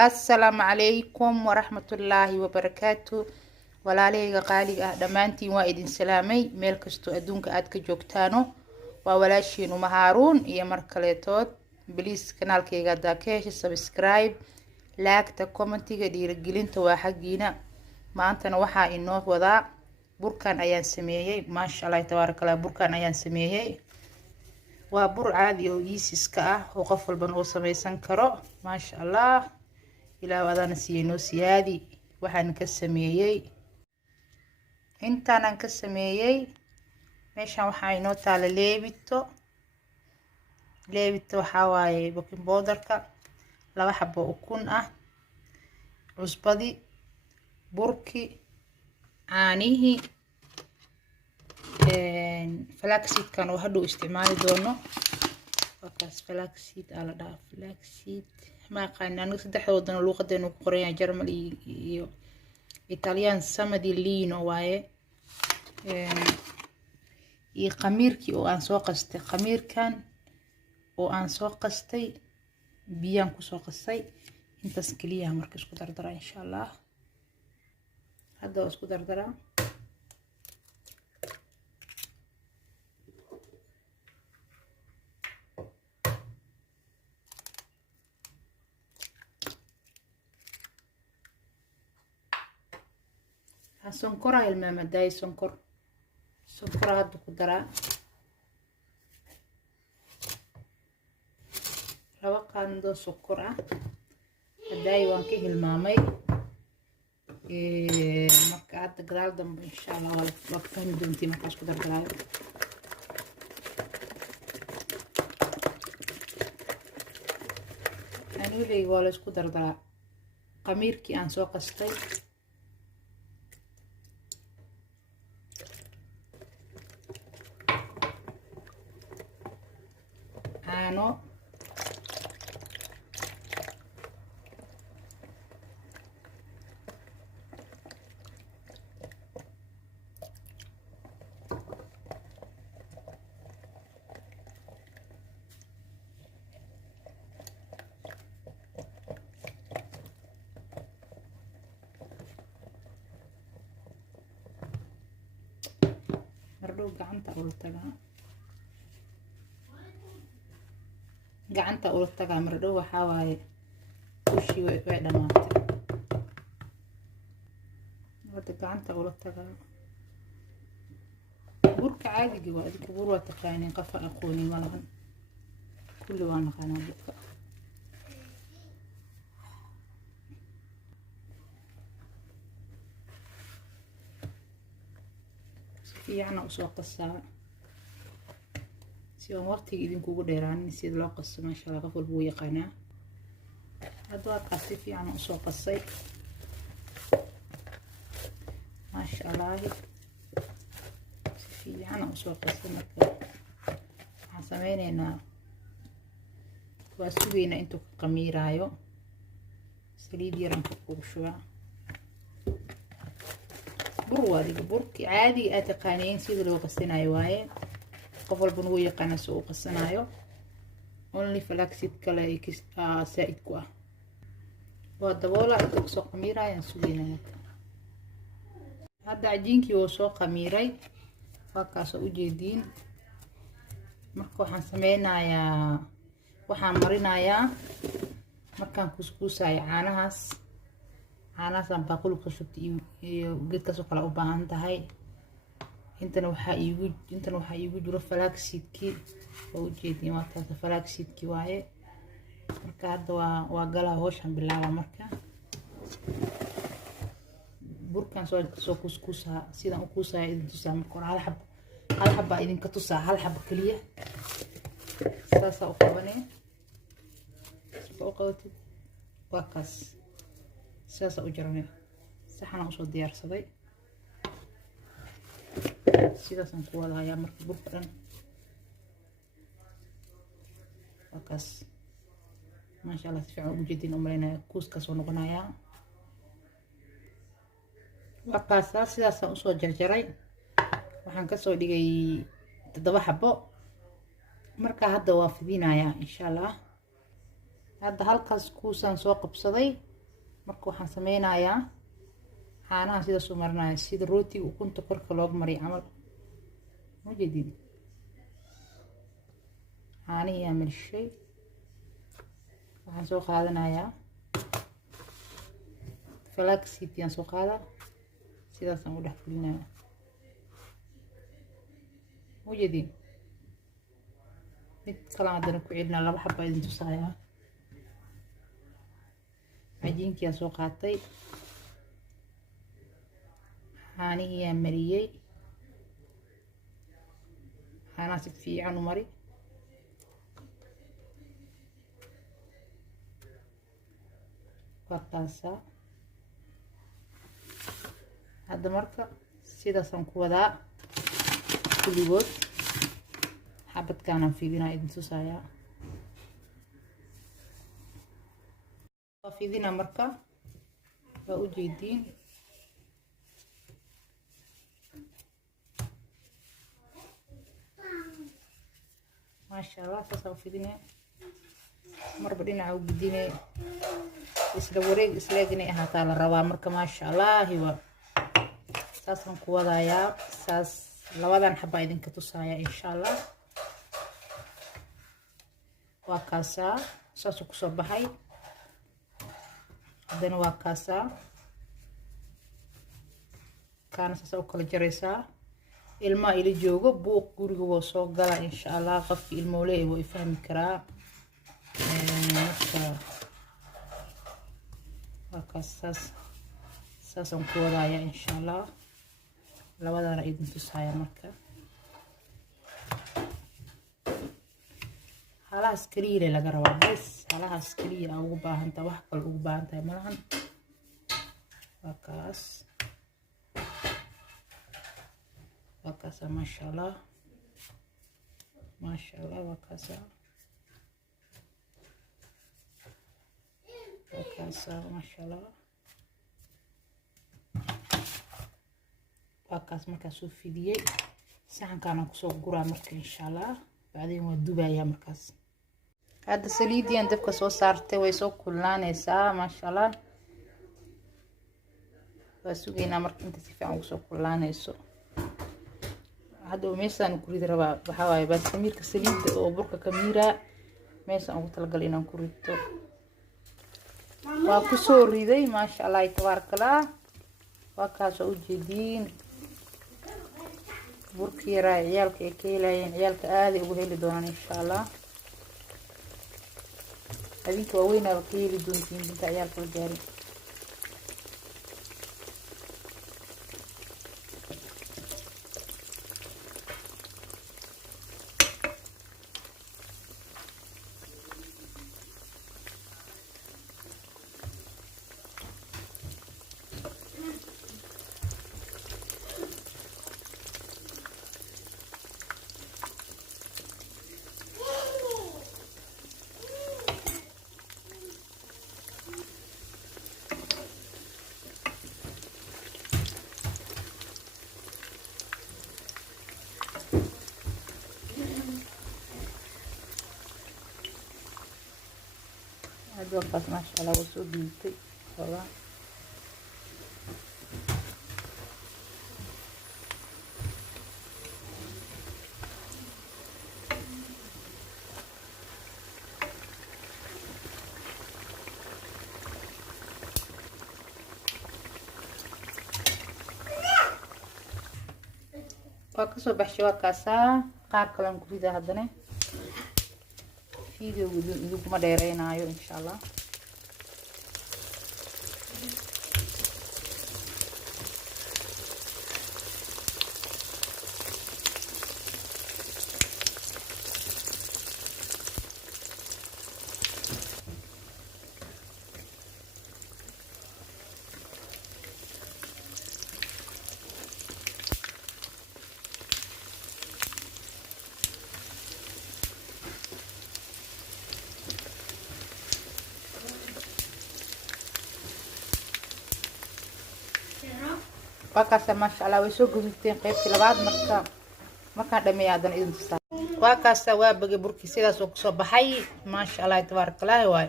السلام عليكم ورحمة الله وبركاته. walaalahayga qaaliga ah dhamaantiin waa idin salaamay meel kasto adduunka aad ka joogtaano waa walaashiin Uma Haruun iyo mar kaleetood please kanaalkayga hadaa ka heshay subscribe like commentiga dhiirigelinta waa xaqiina maantana waxaa inoo wadaa burkan ayaan sameeyay maasha Allah tabaarakallah burkan ayaan sameeyay waa bur caadi oo iisiska ah oo qof walba uu sameeysan karo maasha Allah ilaa wadana siino siyaadi waxaan ka sameeyay intaan ka sameeyay meeshan waxa inoo taala leebito waxa waaye baking powderka 2 xabo ukun ah cusbadi burki caanihi flaxseed kan oo haduu isticmaali doono wakaas flaxseed ala dhaaf flaxseed ma qanaan saddexdoodana luqadeenu ku qoran yahay German iyo Italian samadi lino waaye iyo qamiirkii oo aan soo qastay qamiirkan oo aan soo qastay biyaan ku soo qasay intaas kaliya marka isku dardara insha Allah hadda isku dardara sonkor ilmaama daay sonkor hadda ku daraa 2 qaando sonkor ah haday waan ka hilmaamay marka hadda gadaal dambe insha Allah waa fahmi doontiin marka isku dardaraayo anigay waa la isku dardaraa qamiirkii aan soo qastay ano mardhow gacanta ula tagaa mardhow waxa waaye kushii way dhamaatay wada gacanta ula tagaa burka caadiga waa idinku bur waa taqaaniin qafa aqooni ma lahan kulli waa naqaanaa burka fiican u soo qasaa si aan waqtiga idinku ugu dheeraanin sida loo qaso ma sha Allah qof walba uu yaqaanaa hadda waa qasi fiican u soo qasay ma sha Allah si fiican u soo qasay marka waxaan sameynaynaa waa suugeena intuu ka qamiiraayo saliid yar aan ku shubaa burki caadi aad taqaaniin sida loo qasanayo waaye qof walba uu yaqaan soo qasanayo only flaxseed kale saaid ku ah waa daboola inta soo qamiirayaan suugeena hadda cajiinkii oo soo qamiiray waa kaas u jeediin marka waxaan sameynayaa waxaan marinayaa markaan kuskuusayo caanahaas aan baaquli ka shubtay iyo geedkaas oo kala u baahan tahay intana waxa iigu jiro flaxseedkii oo jeedin waa taas flaxseedkii waaye marka hadda waa galaa hawshan bilaaba marka burkan soo kuskuusaa sidaan u kuusaa idin tusaa marka hal xabba idin ka tusaa hal xabba kaliya saasa u qabanay soo qabatid waa kaas saasa u jarnay saxan u soo diyaarsaday sidaasan ku wadaaya marka burka dhan wakaas ma sha Allah si fiican ugu jeedin u maleynaa kuuska soo noqonaya wakaas sidaasan u soo jarjaray waxaan ka soo dhigay 7 xabo marka hadda waa fidinaya insha Allah hadda halkaas kuusan soo qabsaday marka waxaan sameynayaa caanaha sida soo marnaa sida rooti ukunta korka looga mariyo camal ma jeedin caanihi yaa marshay waxaan soo qaadanayaa flaxseed yaan soo qaadaa sidaasaan u dhex gelinayaa ma jeedin mid kale haddana ku celinaa laba xabba idin tusayaa cajiinkiyaa soo qaatay caanihii yaa mariyey caanaha si fiican u mari waa kaasaa hadda marka sidaasaan ku wadaa kulligood xabadkaanaan fidinaa idin tusayaa waa fidinaa marka waa u jeediin maasha allah saasaan u fidinaa marba dhinaca u gudinee isla wareeg isleeg inay ahaataa la rabaa marka maasha allahi waa saasaan ku wadayaa saas labadan xabaa idinka tusayaa insha allah waa kaasaa saasuu kusoo baxay haddana waa kaasaa kaana saasaa u kala jaraysaa ilmaha ila joogo buuq guriga waa soo galaa insha allah qofkii ilmoole waa i fahmi karaa marka waa kaas saasaan ku wadayaa insha allah labadana idin tusaya marka halahaas kaliya laga rabaa bes halahaas kaliya aa ugu baahantahay wax kale ugu baahantahay malahan waa kaas maasha allah waa kaasa maasha allah waa kaas markaas soo fidiyey saxankaana kusoo guraa marka insha allah bacdeen waa dubayaa markaas hadda saliidiyan dabka soo saartay way soo kululaanaysaa maasha allah waa sugaynaa marka inta si fiican ugu soo kululaanayso hadda meeshaan ku ridi rabaa waxaa waaye baasamiirka saliidda oo burka kamiira meeshaan ugu talagalay inaan ku rito waa ku soo riday maasha allah tabaarakallah waa kaas oo u jeediin burka yaraa ciyaalka ay ka helayeen ciyaalka aaday ugu heli doonaan insha allah adinka waaweynaaba ka heli doontiin inta ciyaalka la gaarin هذا بس ما شاء الله وسود بيتي والله وكسو بحشي وكاسا قار كلام كريدة هادنه فيديو ما ديرينايو ان شاء الله وكاسا ما شاء الله ويسو غدوتين قيبتي لبعض marka dhameeyo adan idin tusaa waa kaasa waa bagay burkii sidaas oo kusoo baxay ma sha Allah tabaarakallah waay